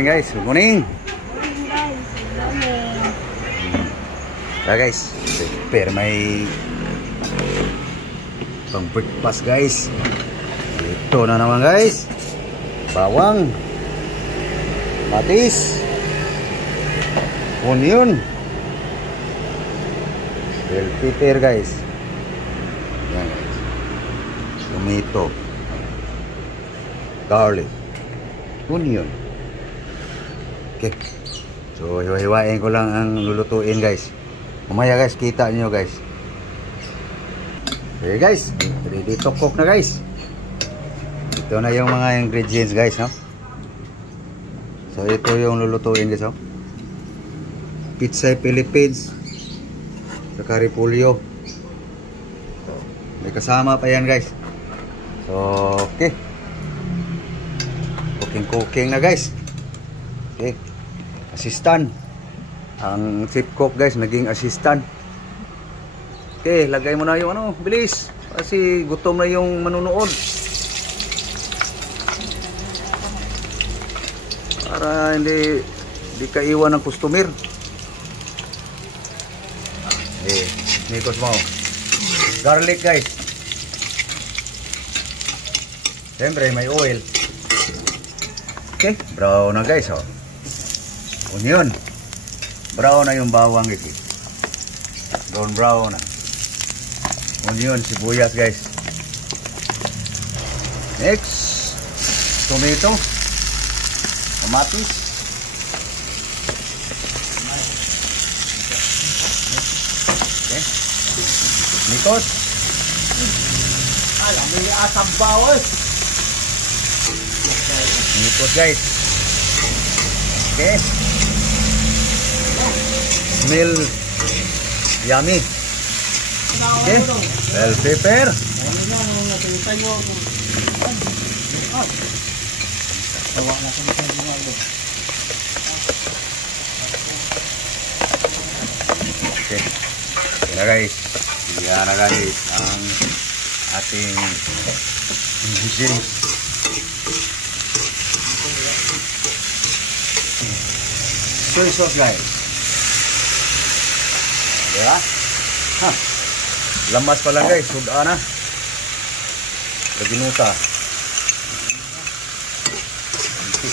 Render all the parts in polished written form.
Guys, good morning. Guys, prepare may pang breakfast guys. Ito na naman guys. Bawang, matis, onion, bell pepper guys. Yan guys. Tomato, garlic, onion. Okay. So hiwa-hiwain ko lang ang lulutuin guys. Mamaya guys, kita niyo guys. Okay guys, ready to cook na guys. Ito na yung mga ingredients guys, no? So ito yung lulutuin guys, no? Pizza Philippines, saka repolyo. So, may kasama pa yan guys. So okay, cooking na guys. Okay, assistant. Ang chef cook guys, naging assistant. Okay, lagay mo na yung ano, bilis. Kasi gutom na yung manunood. Para hindi ka iwan ng customer. Eh, nikos mo. Garlic guys. Siyempre may oil. Okay, brown na guys, oh. Onion. Brown na yung bawang guys. Brown na. Onion, sibuyas guys. Next, tomato, kamatis. Okay. Nikos. Alam mo yung asam bawang. Nikos guys. Okay. Smell yummy. Okay. Bell pepper. Okay. Yan guys. Yan na guys ang ating ingredients. Soy sauce guys. Diba? Ha. Lamas pa lang guys, suda na. Laginuta.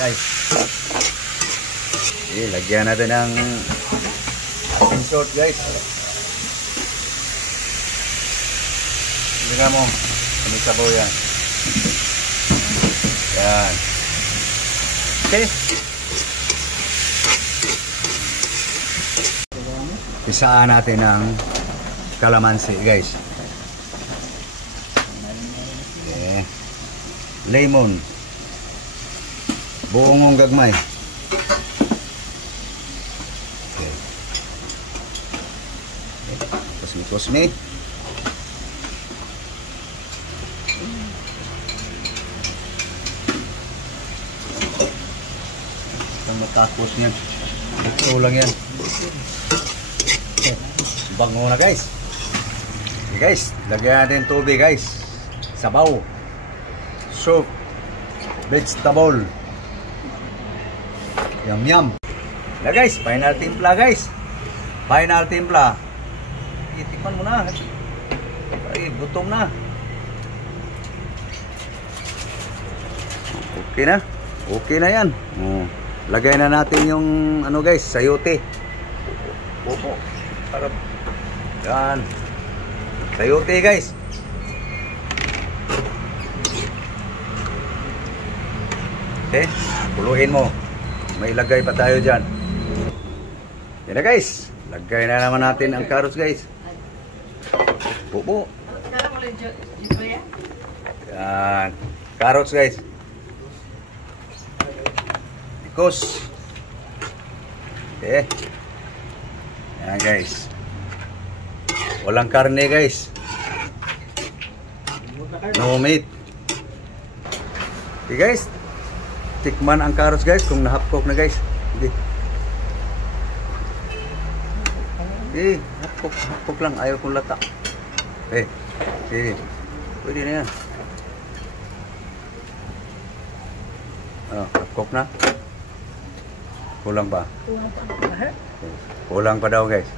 Ay. Okay, lagyan natin ng ating salt guys. Tingnan mo, may sabaw yan. Yan. Okay. Pisaan natin ng kalamansi guys. Okay. Lemon. Buong gagmay. Okay. Kusmi-kusmi. Ang matapos niyan. Ito lang yan. Bango na guys. Okay guys, lagyan natin tubig guys. Sabaw. Soup. Vegetable. Yum yum. Na guys, final timpla guys. Final timpla. Itikman mo na. Ay, gutom na. Okay na. Okay na yan. Lagay na natin yung ano guys, sayote. Opo. Para yan. Sayote guys. Okay, puluhin mo. May lagay pa tayo dyan. Yan na guys. Lagay na naman natin ang carrots guys. Pupo. Yan. Carrots guys. Nikos. Okay. Yan guys. Walang karne guys. No meat. Okay guys. Tikman ang carrots guys kung na-half-cook na guys. Hindi. Eh, half-cook lang. Ayaw kong lata. Eh, sige. Pwede na yan. Half-cook na. Kulang pa. Kulang pa. Kulang pa daw guys.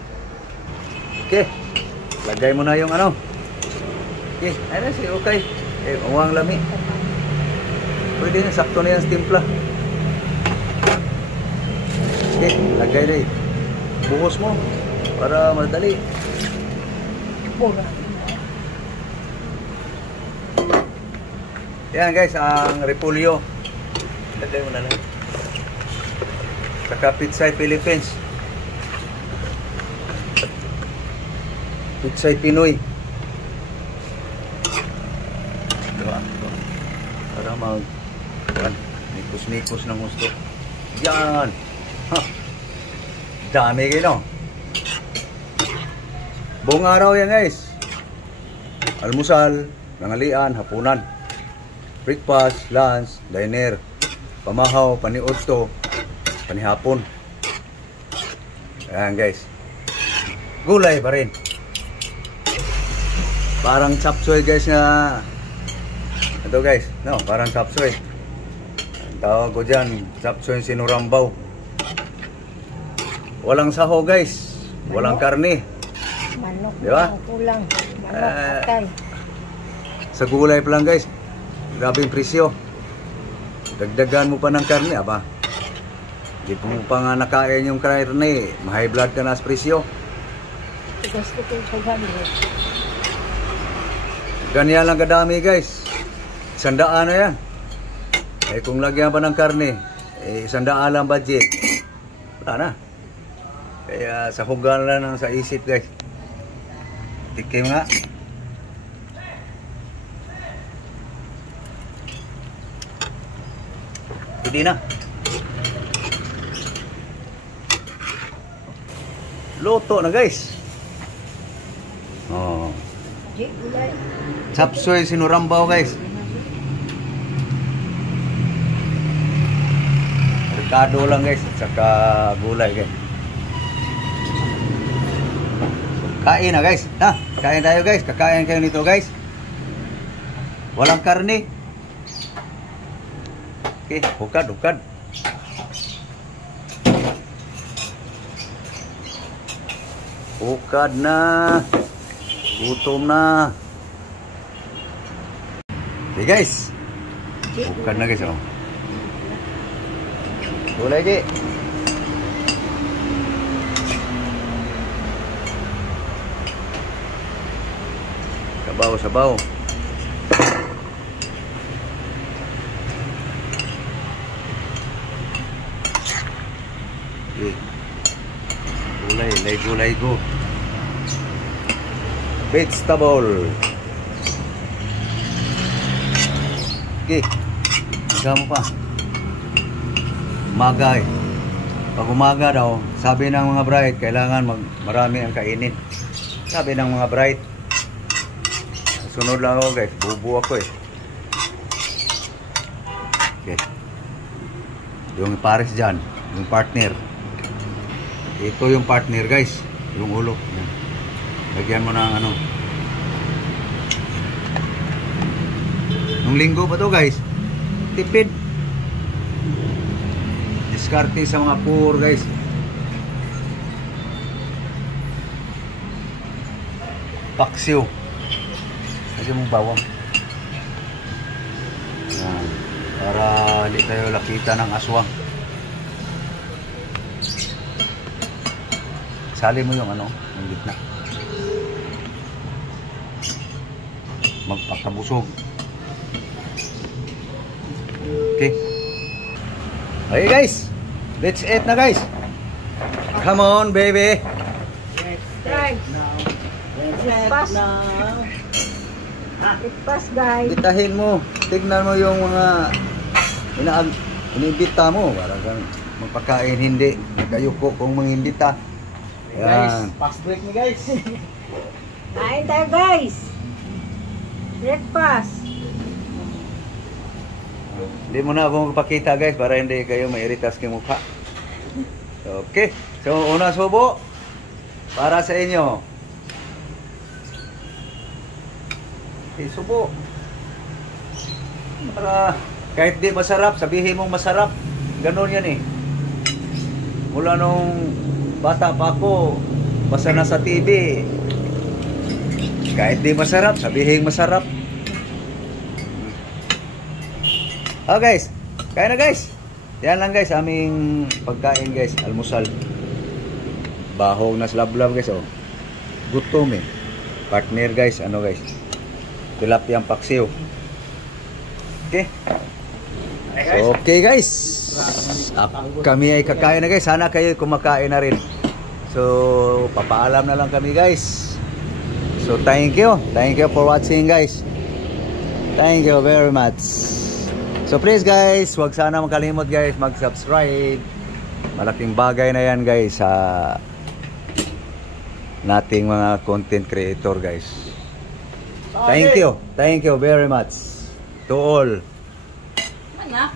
Okay. Lagay mo na yung ano. Okay. Ano si okay. Uwang lami. Pwede na. Sakto na yan timpla. Okay. Lagay na eh. Buhos mo. Para madali. Pura. Yan guys. Ang repolyo. Lagay mo na lang. Saka Pitsay Philippines. Pitsay Pinoy. Diba? Para mag nikos-nikos ng gusto. Yan. Ha. Dami kayo, no? Buong araw yan guys. Almusal, nangalian, hapunan. Breakfast, lunch, diner. Pamahaw, paniudto, panihapon. Ayan guys. Gulay pa rin. Parang chapsoy guys nga. Ito guys, no, parang chapsoy. Ang tawag ko dyan, chapsoy sinurambaw. Walang saho guys. Walang karne. Manok. Diba? Kulang. Manok, atay. Sa gulay pa lang guys. Grabing presyo. Dagdagan mo pa ng karne, aba. Hindi mo pa nga nakain yung karne, ma-high blood ka na sa presyo. Tigas ko ito sa gabi. Ganyan lang kadami guys. 100 na yan. Eh kung lagyan pa ng karne, 100 lang budget. Wala na. Kaya sa hugan lang sa isip guys. Tikim nga. Hindi na. Luto na guys. Oh. Gulay. Chapsoy sinurambaw guys. Ricado lang guys. At saka gulay guys. Kain na guys. Ha? Kain tayo guys. Kakain kayo nito guys. Walang karne. Okay, hukad, hukad. Hukad na. Gutom na. Okay guys. Hukad na guys. Oh. Gulay lagi. Sabaw, sabaw. Okay. Gulay, gulay ko. Vegetable. Okay. Higa mo pa. Umaga eh. Pag umaga daw, sabi ng mga bride, kailangan marami ang kainin. Sabi ng mga bride. Sunod lang ako guys. Bubu ako eh. Okay. Yung pares dyan. Yung partner. Ito yung partner guys. Yung ulo. Yan. Lagyan mo ng ano. Nung linggo pa to guys. Tipid. Diskarte sa mga poor guys. Paksiw. Lagyan mong bawang. Yan. Para hindi tayo lapitan ng aswang. Sali mo yung ano, yung gitna. Magpakabusog. Okay. Okay guys. Let's eat na guys. Come on baby. Guys. Breakfast. Breakfast guys. Bitahin mo. Tignan mo yung mga iniimbita mo. Para kang magpakain hindi. Nagayuko kung mangimbita. Guys, fast break ni guys. Kain tayo guys. Breakfast. Hindi mo na ako magpakita guys para hindi kayo mairitas ng mukha. Okay. So una subo para sa inyo. Okay, subo. Para kahit di masarap, sabihin mong masarap. Ganon yan eh. mula nung bata pa ako, basta nasa TV, kahit di masarap, sabihin masarap. Oh guys, kaya na guys. Yan lang guys, aming pagkain guys, almusal. Bahog na slablab guys, oh. Gutom eh. Partner guys, ano guys? Tilapia ang paksiw. Okay. So, okay guys. Kami ay kakain na guys. Sana kayo kumakain na rin. So, papaalam na lang kami guys. So, thank you. Thank you for watching guys. Thank you very much. So, please guys, huwag sana makalimot guys mag-subscribe. Malaking bagay na yan guys sa nating mga content creator guys. Thank you. Thank you very much to all.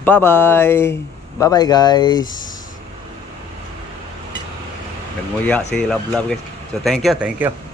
Bye-bye. Bye-bye guys. Nagmuya si Love Love guys. So thank you. Thank you.